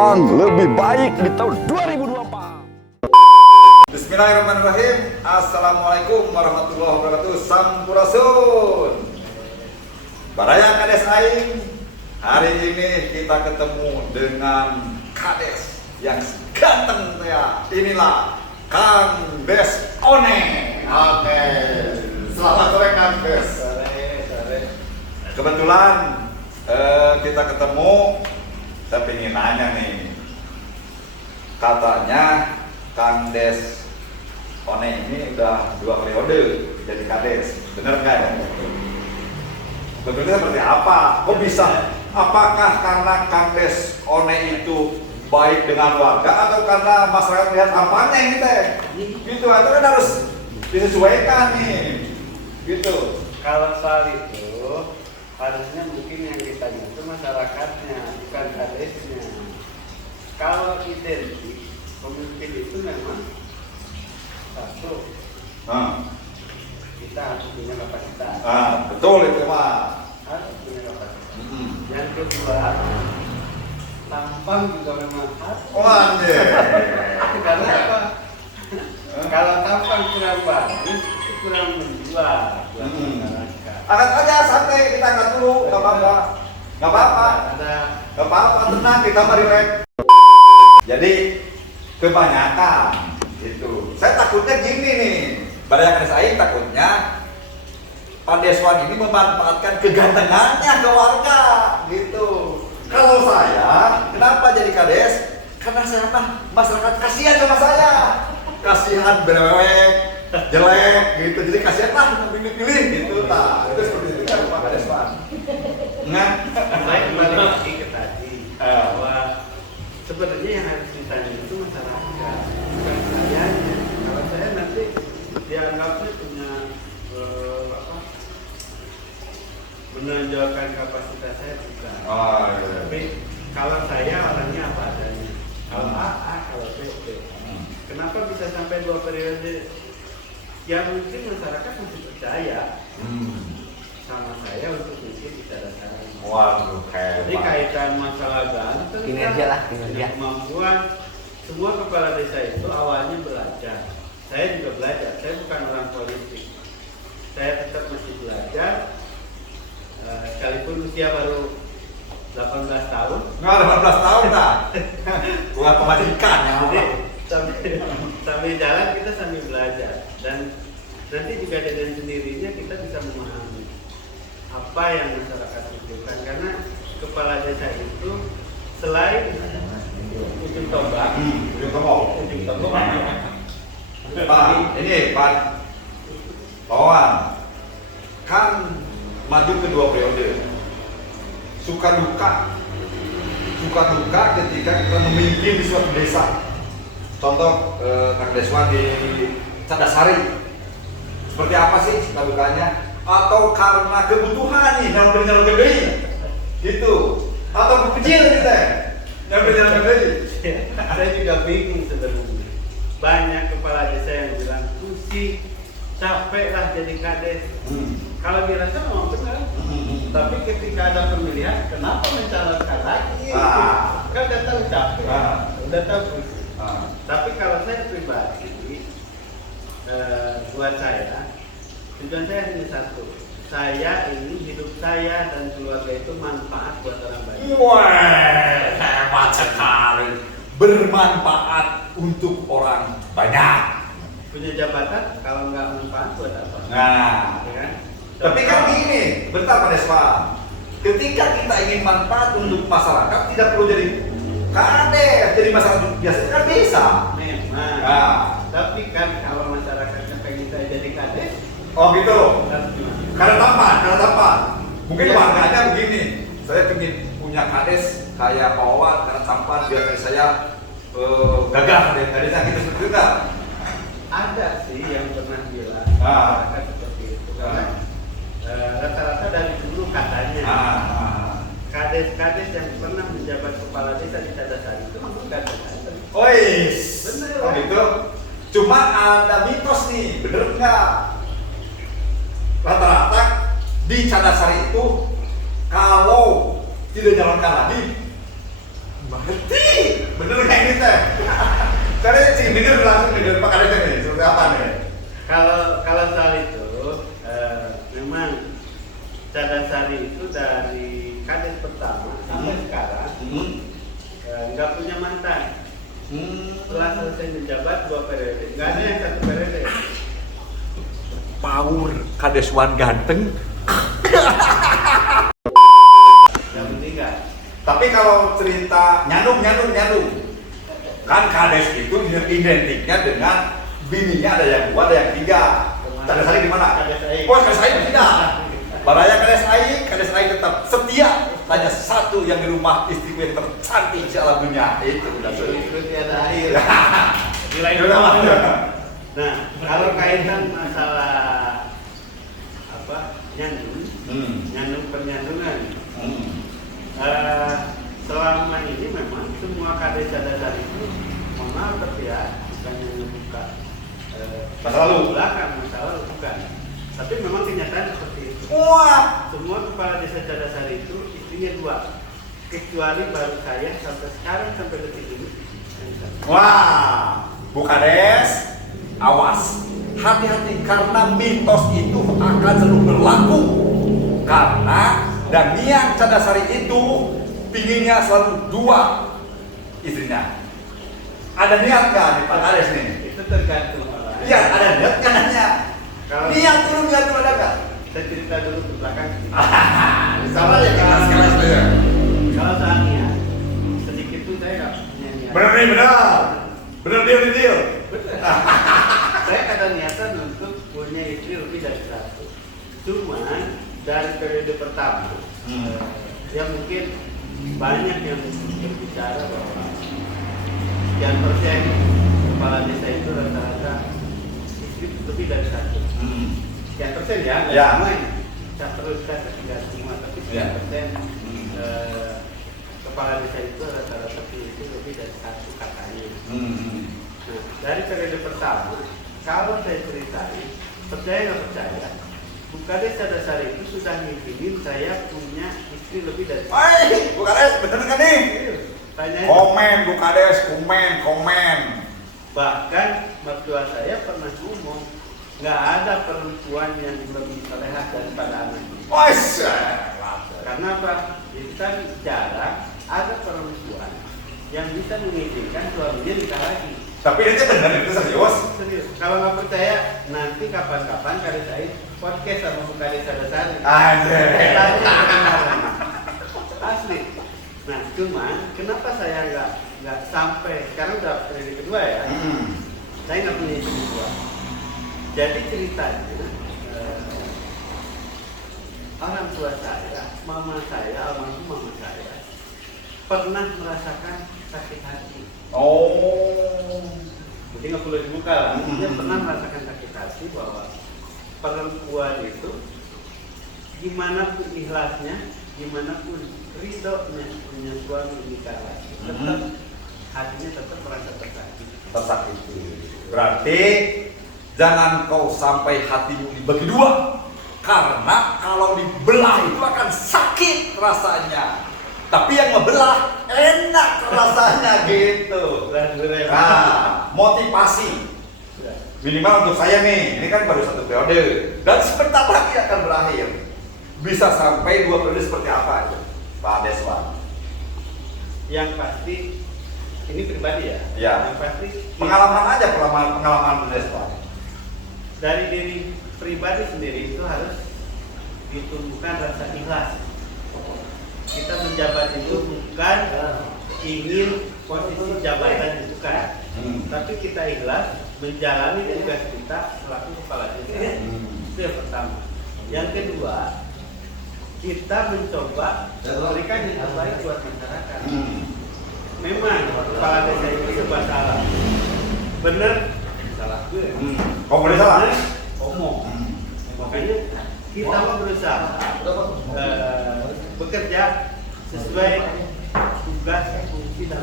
lebih baik di tahun 2024. Bismillahirrahmanirrahim. Assalamualaikum warahmatullahi wabarakatuh. Sampurasun. Barayang Kades Aing. Hari ini kita ketemu dengan Kades yang ganteng ya. Inilah Kang Des One. Oke. Selamat sore Kang Des. Sore. Kebetulan kita ketemu. Saya pengen nanya nih. Katanya Kang Des One ini udah 2 periode jadi Kades, bener nggak ya? Betulnya seperti apa? Kok bisa? Apakah karena Kang Des One itu baik dengan warga atau karena masyarakat lihat kampanye ini teh? Gitu, atau kan harus disesuaikan nih, gitu. Kalau soal itu harusnya mungkin yang ditanya itu masyarakatnya, bukan kadesnya. Kalau identik pemimpin itu memang satu, kita harus punya kapasitas. Betul itu mah. Harus punya kapasitas. Yang kedua, tampang juga memang harus. Karena apa? Kalau tampang kurang bagus, itu kurang menjual buat masyarakat. Angkat aja santai, kita angkat dulu, nggak apa-apa. Nggak apa-apa. Nggak apa-apa, tenang, kita mari rek. Jadi kebanyakan itu. Saya takutnya gini nih, Barayang Kades Aing takutnya Pak Deswan ini memanfaatkan kegantengannya ke warga, gitu. Kalau saya, kenapa jadi Kades? Karena saya mah masyarakat kasihan sama saya, kasihan berewek, jelek, gitu. Jadi kasihan lah pilih-pilih, gitu. Nah, itu seperti itu kan Pak Deswan. Nah, Saya kembali lagi ke tadi bahwa sebenarnya yang harus ditanya itu masyarakat, bukan sayanya. Kalau saya nanti dianggapnya punya menonjolkan kapasitas saya bukan. Tapi kalau saya orangnya apa adanya. Kalau A, kalau B, B. Kenapa bisa sampai 2 periode? Ya mungkin masyarakat masih percaya sama saya untuk misi bicara saya. waduh, Jadi hebat. kaitan masalah ganteng, Kinerja lah, kinerja. kemampuan semua kepala desa itu awalnya belajar. Saya juga belajar. Saya bukan orang politik. Saya tetap masih belajar. Sekalipun usia baru 18 tahun. Nggak, 18 tahun dah. Bukan pemajikan ya. Jadi sambil jalan kita sambil belajar. Dan nanti juga dengan sendirinya kita bisa memahami apa yang masyarakat butuhkan. Karena kepala desa itu selain ujung tombak, Pak, ini Pak Lawan kan maju ke 2 periode. Suka duka ketika kita memimpin di suatu desa. Contoh Kang Deswan di Candasari. Seperti apa sih suka dukanya? Atau karena kebutuhan nih, nyalon gede, gitu? Atau kecil kita, nyalon gede? saya juga bingung sebenarnya. Banyak kepala desa yang bilang pusing, capek lah jadi kades. Kalau dirasa memang benar. Tapi ketika ada pemilihan, kenapa mencalonkan lagi? Kan udah tahu capek, udah tahu pusing. Tapi kalau saya pribadi, buat saya, tujuan saya hanya satu. Saya ini hidup saya dan keluarga itu manfaat buat orang banyak. Wah, hebat sekali. Bermanfaat untuk orang banyak. Punya jabatan, kalau nggak manfaat buat apa? Nah, Ya kan? tapi kan gini, bentar Pak Deswan. Ketika kita ingin manfaat untuk masyarakat, tidak perlu jadi kades, jadi masyarakat biasa kan bisa. Memang. Nah. Tapi kan kalau masyarakatnya pengen saya jadi kades, Oh gitu. harus gimana? Karena tampan. Mungkin warganya begini, saya ingin punya kades kayak Pak Wawan karena tampan biar dari saya gagah dari kadesnya gitu seperti itu kan? Ada sih yang pernah bilang Ah. masyarakat seperti itu. Karena rata-rata dari dulu katanya kades-kades yang pernah menjabat kepala desa di Candasari itu memang ganteng. Ois. Bener, Oh kan? gitu. Cuma ada mitos nih, bener nggak? Rata-rata di Candasari itu kalau tidak jalankan lagi Berarti bener kayak ini teh. Karena si denger langsung denger Pak Kades nih, seperti apa nih? Kalau soal itu memang Cadasari itu dari Kades pertama sampai sekarang nggak punya mantan. Setelah selesai menjabat 2 periode, nggak ada yang 1 periode. Power Kadeswan ganteng. Yang meninggal. Tapi kalau cerita nyandung, kan Kades itu identiknya dengan bininya ada yang 2, ada yang 3. Cadasari gimana? Kades Aik. Oh, Kades Aik tidak. Baraya Kades Aik tetap setia. Hanya satu yang di rumah istriku yang tercantik sealam dunia. Itu udah Itu tiada air. Di lain rumah. Nah, kalau kaitan masalah apa nyandung, nyandung penyandungan, selama ini memang semua Kades Cadasari itu, mohon maaf tapi ya bukannya membuka Masa lalu. belakang, masa lalu bukan. Tapi memang kenyataan seperti itu. Wah. Semua kepala desa Cadasari itu istrinya 2, kecuali baru saya sampai sekarang sampai detik ini. Wah, Bu Kades, awas, hati-hati karena mitos itu akan selalu berlaku. Karena Daniang Cadasari itu pinginnya selalu 2 istrinya. Ada niat nggak nih Pak Kades nih? Itu tergantung orang. Iya, ada niat nggak nanya? Niat dulu ada nggak? Saya cerita dulu ke belakang. Sama ya kelas ya. Kalau soalnya sedikit pun saya nggak punya niat. Bener nih, bener deal. Betul. Saya kata niatan untuk punya istri lebih dari 1. Cuman dari periode pertama, ya mungkin banyak yang berbicara bahwa sekian persen kepala desa itu rata-rata istri lebih dari 1. Sekian persen ya, nggak Ya. semua yang saya teruskan tidak semua, tapi sekian Ya. persen kepala desa itu rata-rata itu lebih dari 1 katanya. Nah, dari periode pertama, kalau saya ceritain, percaya nggak percaya, Bu Kades Cadasari itu sudah ngizinin saya punya istri lebih dari 1. Hai, Bu Kades, bener nggak nih? Tanyain. Komen Bu Kades, komen. Bahkan mertua saya pernah ngomong, nggak ada perempuan yang lebih soleha daripada anaknya. Wes, Karena apa? Kita jarang ada perempuan yang bisa mengizinkan suaminya nikah lagi. tapi ini bener itu serius. Serius. Kalau nggak percaya, nanti kapan-kapan Kades Aik podcast sama Bu Kades Cadasari. Anjir. Asli. Nah, cuman kenapa saya nggak sampai sekarang udah periode kedua ya? Saya nggak punya istri kedua. Jadi ceritanya orang tua saya, mama saya, almarhum mama saya pernah merasakan sakit hati. Oh. Jadi nggak perlu dibuka lah. Dia pernah merasakan sakit hati bahwa perempuan itu gimana pun ikhlasnya, gimana pun ridhonya punya suami nikah lagi, tetap hatinya tetap merasa tersakiti. Tersakiti. Berarti jangan kau sampai hatimu dibagi 2. Karena kalau dibelah itu akan sakit rasanya. Tapi yang ngebelah enak rasanya gitu. Nah, motivasi minimal untuk saya nih, ini kan baru 1 periode dan sebentar lagi akan berakhir. Bisa sampai 2 periode seperti apa itu, Pak Deswan? Yang pasti ini pribadi ya. Ya. Yang pasti Pengalaman aja, pengalaman Pak Deswan. dari diri pribadi sendiri itu harus ditumbuhkan rasa ikhlas. Kita menjabat itu bukan ingin posisi jabatan itu bukan, tapi kita ikhlas menjalani tugas kita selaku kepala desa. Itu yang pertama. Yang kedua, kita mencoba memberikan yang terbaik buat masyarakat. Memang kepala desa itu serba salah. Bener, salah gue. Kok boleh salah? Bener, omong. Makanya kita mau berusaha bekerja sesuai tugas fungsi dan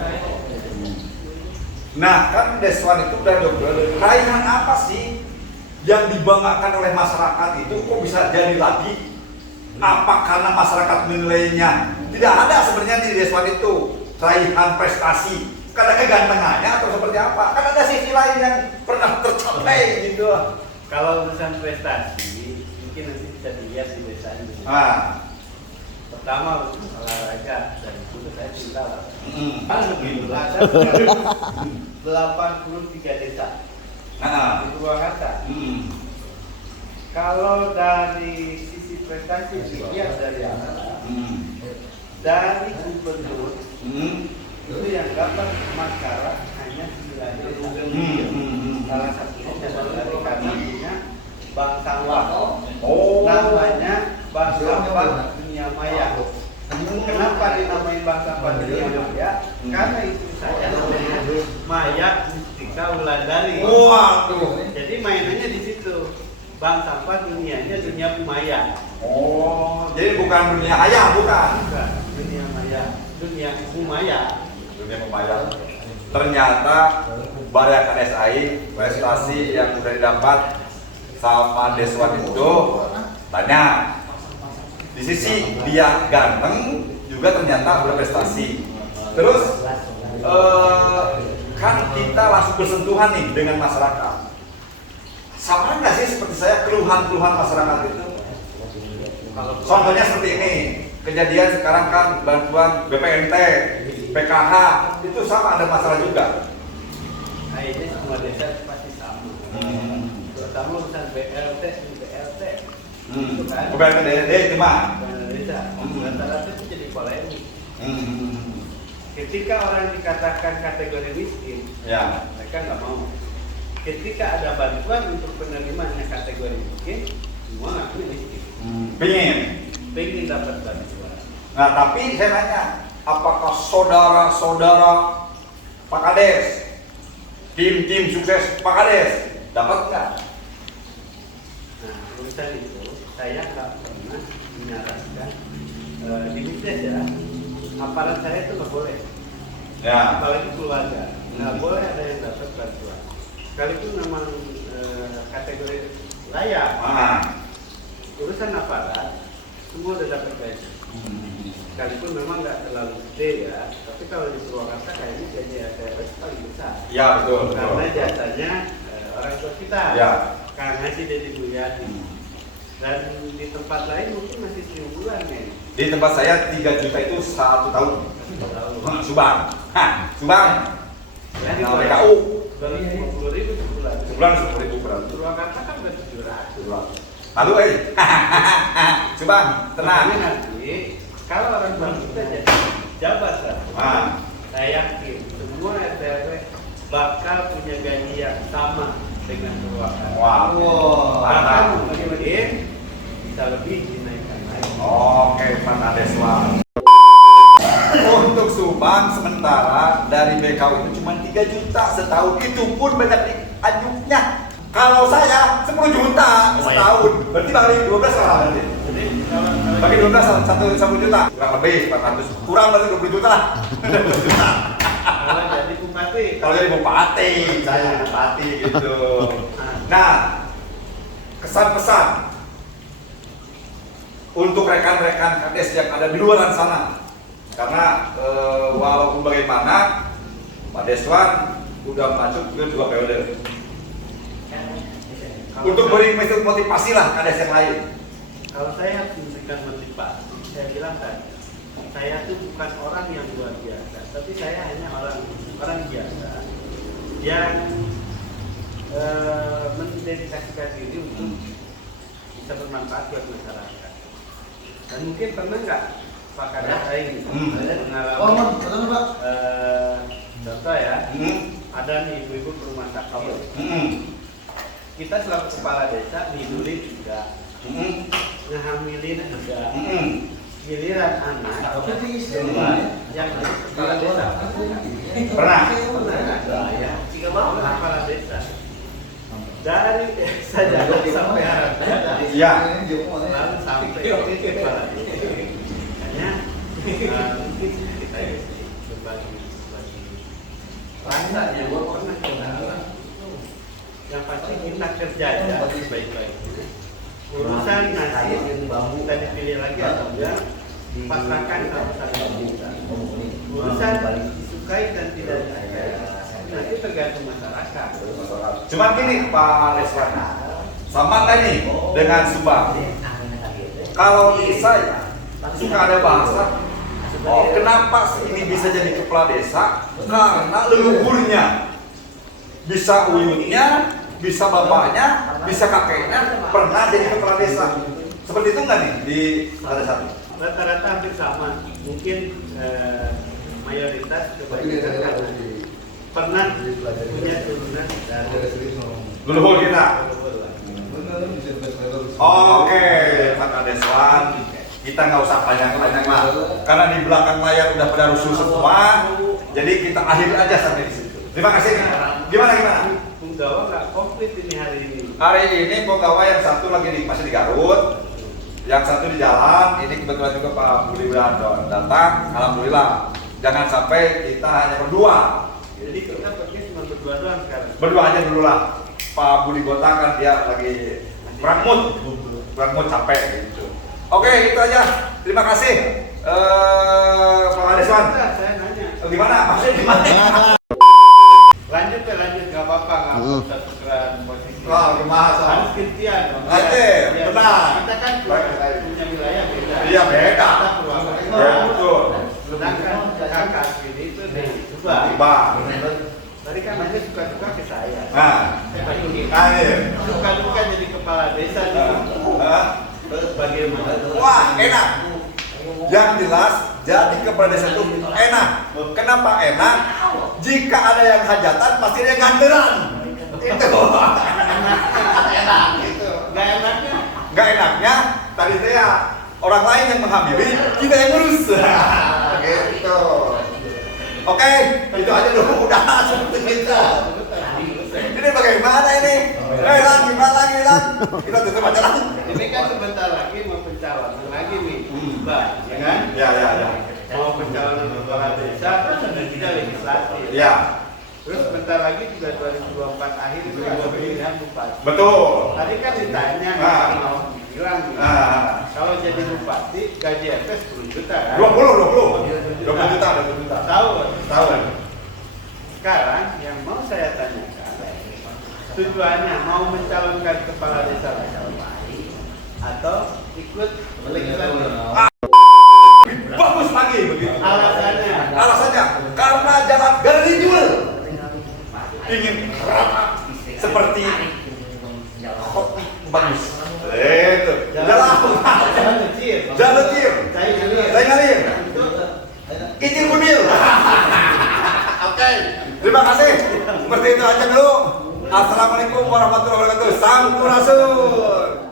Nah, kan Deswan itu udah raihan apa sih yang dibanggakan oleh masyarakat itu kok bisa jadi lagi? Apa karena masyarakat menilainya? Tidak ada sebenarnya di Deswan itu. raihan prestasi karena kegantengannya atau seperti apa? Kan ada sisi lain yang pernah tercapai gitu. Kalau urusan prestasi, mungkin nanti bisa dilihat di desa ini. Nah, Pertama olahraga, dan itu saya cinta lah. Ada 83 desa nah, di Purwakarta. hmm. Kalau dari sisi prestasi dilihat dari apa? Dari gubernur itu yang dapat masyarakat hanya 9 desa. Salah satunya adalah karena punya bank sampah. Oh, Namanya bank sampah dunia maya. Kenapa dinamai bank sampah dunia maya? Karena itu saya namanya Maya Mustika Wulandari. waduh. Jadi mainannya di situ. Bank sampah dunianya dunia maya. Oh, jadi bukan dunia ayah, bukan. Bukan dunia maya, dunia maya. Dunia membayar. Ternyata Balai KDSI prestasi yang sudah didapat sama Deswan itu banyak. Di sisi dia ganteng juga ternyata berprestasi. Terus kan kita langsung bersentuhan nih dengan masyarakat. Sama nggak sih seperti saya keluhan-keluhan masyarakat itu? Contohnya seperti ini, kejadian sekarang kan bantuan BPNT, PKH itu sama ada masalah juga. Nah ini semua desa pasti sama. Terutama urusan BLT, BLT. Itu kan. BPNT itu mah. Desa. Rata-rata itu jadi polemik. Ketika orang dikatakan kategori miskin, Ya. mereka nggak mau. Ketika ada bantuan untuk penerimanya kategori miskin, semua ngakunya miskin. Pengen. Dapat bantuan. Nah tapi saya nanya, apakah saudara-saudara Pak Kades, tim sukses Pak Kades dapat nggak? Nah, urusan itu saya nggak pernah menyarankan di bisnis ya. Aparat saya itu nggak boleh, Ya. apalagi keluarga, nggak boleh ada yang dapat bantuan. Sekalipun memang kategori layak, urusan aparat semua udah dapat gaji. Sekalipun memang nggak terlalu gede ya, tapi kalau di Purwakarta kayaknya gaji RTRS paling besar. Ya betul. Karena jasanya orang tua kita, Ya. Kang Haji Deddy Mulyadi. Dan di tempat lain mungkin masih 1.000 bulan nih. Di tempat saya 3 juta itu 1 tahun. Subang. Subang. Ya, di Nah, PKU. 50.000 sebulan. Sebulan 10.000 per bulan. Purwakarta kan udah 700. Lalu Subang, tenang. Makanya nanti kalau orang tua kita jadi jabatan, saya yakin semua RT/RW bakal punya gaji yang sama dengan Purwakarta. Bahkan mungkin bisa lebih dinaikkan lagi. Oke, Pak Adeswan. Untuk Subang sementara dari BKU itu cuma 3 juta setahun, itu pun banyak diajunya. Kalau saya 10 juta setahun, berarti bagi 12 lah nanti. Jadi kalau Bagi 12 1 juta, kurang lebih 400. Kurang berarti 20 juta lah. 20 juta. kalau jadi bupati, Kalau jadi bupati, saya bupati gitu. Nah, kesan-pesan untuk rekan-rekan Kades yang ada di luar sana. Karena walaupun bagaimana Pak Deswan udah maju ke 2 periode. Untuk beri motivasi lah Kades yang lain. kalau saya harus memberikan motivasi, saya bilang tadi, saya itu bukan orang yang luar biasa, tapi saya hanya orang biasa yang mendedikasikan diri untuk bisa bermanfaat buat masyarakat. Dan mungkin pernah nggak Pak Kades ini mengalami contoh ya, ada nih ibu-ibu ke rumah sakit. Kita selaku kepala desa nidulin juga, ngehamilin juga, giliran anak yang kepala desa Pernah? ya, kepala desa dari saja sampai harap Iya. lalu sampai ke kepala desa. Makanya mungkin kita berbagi rasa yang pernah kita alami. Yang pasti kita kerja aja baik-baik. Urusan nasib kita dipilih lagi atau enggak pasrahkan sama saya. Urusan disukai dan tidak disukai nanti tergantung masyarakat. Cuman gini Pak Leswan, sama kan nih dengan Subang. Kalau di saya suka ada bahasa, oh kenapa sih ini bisa jadi kepala desa? Karena leluhurnya, bisa uyutnya, bisa bapaknya, bisa kakeknya pernah jadi kepala desa. Seperti itu nggak nih di ada satu? Rata-rata hampir sama. Mungkin mayoritas kebanyakan karena pernah punya turunan dari Leluhur kita. Oke, Pak Kadeswan, kita nggak usah panjang-panjang lah, karena di belakang layar udah pada rusuh semua, jadi kita akhiri aja sampai di situ. Terima kasih. Gimana? Punggawa nggak komplit ini hari ini. Hari ini penggawa yang satu lagi masih di Garut, yang satu di jalan. Ini kebetulan juga Pak Budi Wiranto datang. Alhamdulillah. Jangan sampai kita hanya berdua. Jadi kita pergi cuma berdua doang sekarang. Berdua aja dulu lah. Pak Budi Gota kan dia lagi kurang mood capek gitu. Oke, itu aja. Terima kasih. Pak Kadeswan. Saya nanya. Gimana? Maksudnya gimana? Lanjut, nggak apa-apa, nggak usah tukeran posisi. Wah, gimana? Harus gantian. Oke, benar. Kita kan punya wilayah beda. Iya, beda. Kita Purwakarta. Ya, betul. Sedangkan kakak sini itu dari Subang. Tadi kan aja suka-suka ke saya. Nah, Saya ini. suka-suka jadi kepala desa dulu. Bagaimana? Wah, enak. Yang jelas, jadi kepala desa itu enak. Kenapa enak? Jika ada yang hajatan, pasti dia ganteran. Itu. Enak. Gitu. Gak enaknya? Gak enaknya, tadi saya orang lain yang menghamili, kita yang ngurus. Gitu. Oke, itu aja dulu. Udah, seperti itu. Ini bagaimana ini? Gimana lagi? Kita tutup aja lah. Ini kan sebentar lagi mau pencalonan lagi nih, Mbak, ya kan? Ya. Mau pencalonan kepala desa, terus ada juga legislatif. Ya. Terus sebentar lagi juga 2024 akhir itu ada pemilihan bupati. Betul. Tadi kan ditanya, mau bilang, kalau jadi bupati gaji RT 10 juta kan? 20 juta. Tahun. Sekarang yang mau saya tanyakan, tujuannya mau mencalonkan kepala desa lagi atau ikut legislatif? Bagus lagi begitu. Alasannya karena jalan garijul ingin seperti bagus. Itu. jalan kecil. Saya ngalir. Izin kunil. Oke. Terima kasih. Seperti itu aja dulu. Assalamualaikum warahmatullahi wabarakatuh. Sampurasun.